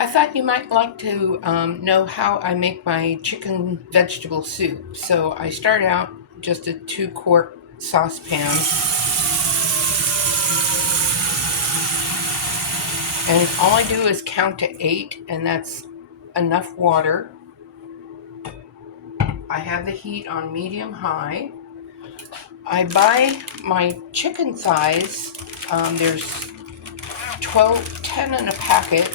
I thought you might like to know how I make my chicken vegetable soup. So I start out just a 2-quart saucepan, and all I do is count to 8, and that's enough water. I have the heat on medium high. I buy my chicken size. There's 10 in a packet,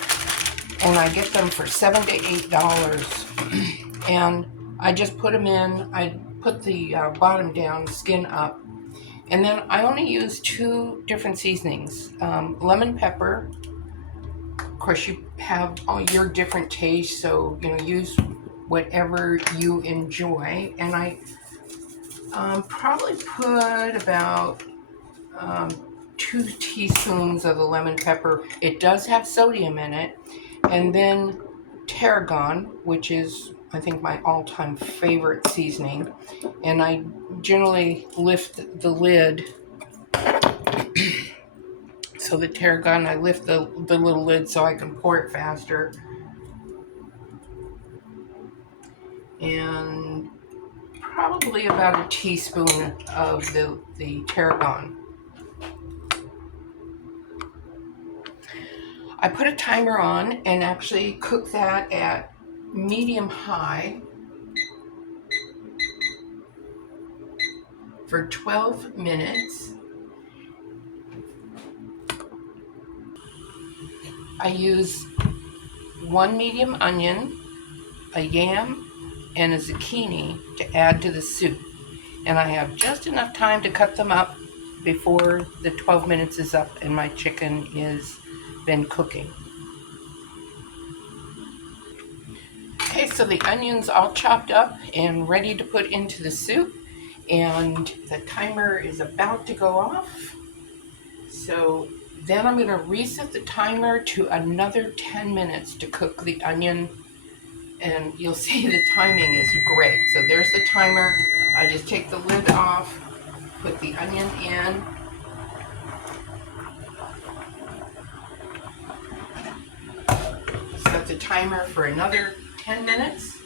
and I get them for $7 to $8. And I just put them in. I put the bottom down, skin up, and then I only use 2 different seasonings: lemon pepper. Of course, you have all your different tastes, so use whatever you enjoy. And I probably put about 2 teaspoons of the lemon pepper. It does have sodium in it, and then tarragon, which is I think my all-time favorite seasoning, and I generally lift the lid. So the tarragon, I lift the little lid so I can pour it faster. And probably about a teaspoon of the tarragon. I put a timer on and actually cook that at medium high for 12 minutes. I use 1 medium onion, a yam, and a zucchini to add to the soup. And I have just enough time to cut them up before the 12 minutes is up and my chicken is been cooking. Okay, so the onions all chopped up and ready to put into the soup, and the timer is about to go off. So then I'm going to reset the timer to another 10 minutes to cook the onion, and you'll see the timing is great. So there's the timer. I just take the lid off, put the onion in, set the timer for another 10 minutes.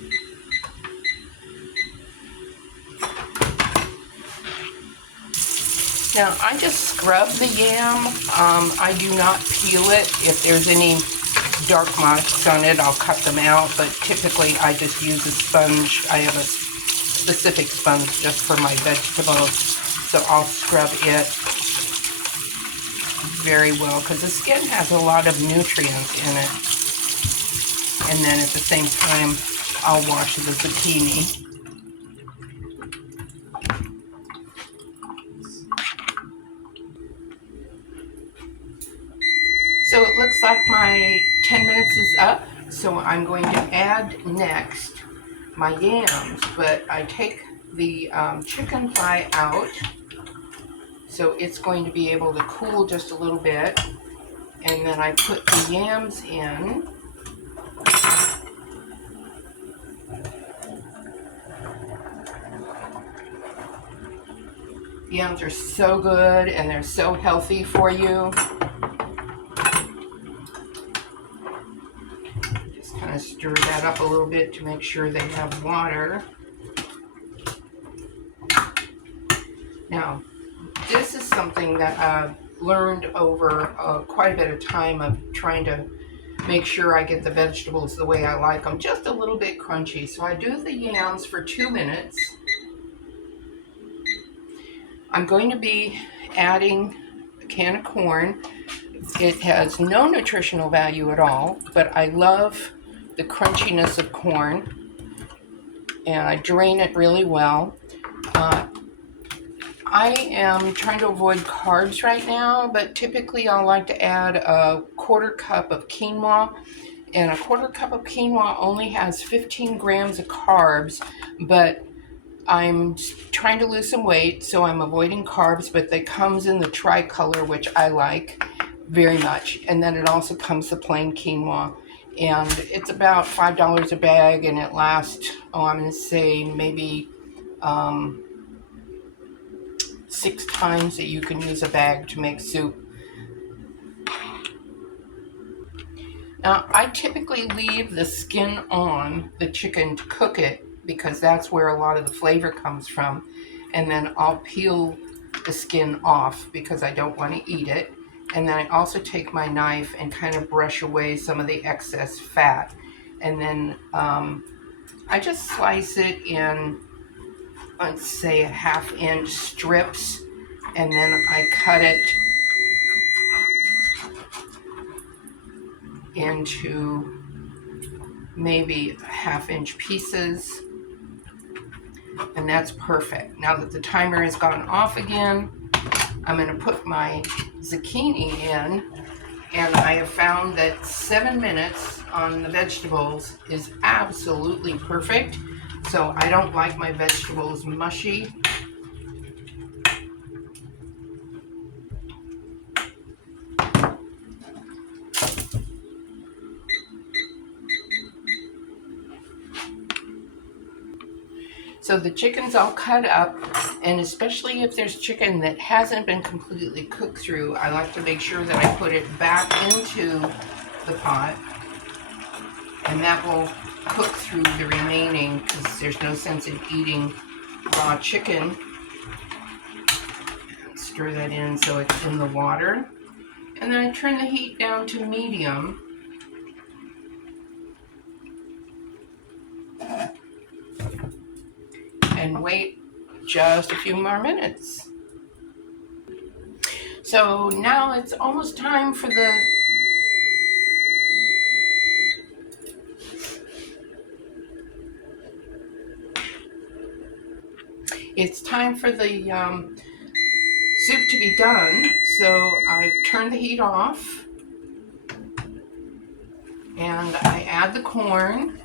Now I just scrub the yam. I do not peel it. If there's any dark marks on it, I'll cut them out, but typically I just use a sponge. I have a specific sponge just for my vegetables, so I'll scrub it very well because the skin has a lot of nutrients in it. And then at the same time, I'll wash the zucchini. So it looks like my 10 minutes is up, so I'm going to add next my yams, but I take the chicken thigh out, so it's going to be able to cool just a little bit, and then I put the yams in. Yams are so good and they're so healthy for you. Just kind of stir that up a little bit to make sure they have water. Now, this is something that I've learned over quite a bit of time of trying to make sure I get the vegetables the way I like them, just a little bit crunchy. So I do the yams for 2 minutes. I'm going to be adding a can of corn. It has no nutritional value at all, but I love the crunchiness of corn, and I drain it really well. I am trying to avoid carbs right now, but typically I like to add a 1/4 cup of quinoa, and a 1/4 cup of quinoa only has 15 grams of carbs, but I'm trying to lose some weight, so I'm avoiding carbs, but it comes in the tricolor, which I like very much. And then it also comes the plain quinoa, and it's about $5 a bag, and it lasts, I'm going to say maybe 6 times that you can use a bag to make soup. Now, I typically leave the skin on the chicken to cook it because that's where a lot of the flavor comes from. And then I'll peel the skin off because I don't want to eat it. And then I also take my knife and kind of brush away some of the excess fat. And then I just slice it in, let's say, 1/2 inch strips. And then I cut it into maybe 1/2 inch pieces, and that's perfect. Now that the timer has gone off again, I'm going to put my zucchini in, and I have found that 7 minutes on the vegetables is absolutely perfect. So I don't like my vegetables mushy. So the chicken's all cut up, and especially if there's chicken that hasn't been completely cooked through, I like to make sure that I put it back into the pot, and that will cook through the remaining, because there's no sense in eating raw chicken. Stir that in so it's in the water, and then I turn the heat down to medium. And wait just a few more minutes. So now it's almost time for the soup to be done. So I've turned the heat off, and I add the corn.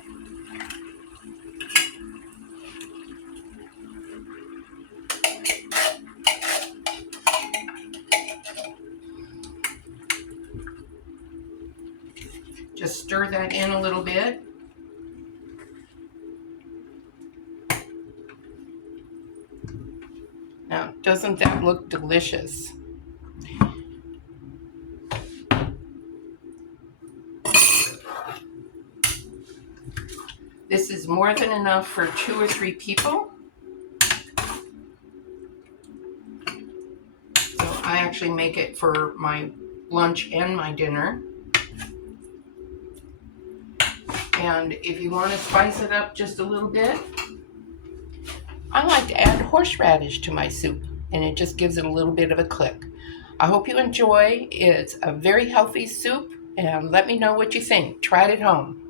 Just stir that in a little bit. Now, doesn't that look delicious? This is more than enough for 2 or 3 people. So I actually make it for my lunch and my dinner. And if you want to spice it up just a little bit, I like to add horseradish to my soup, and it just gives it a little bit of a click. I hope you enjoy. It's a very healthy soup, and let me know what you think. Try it at home.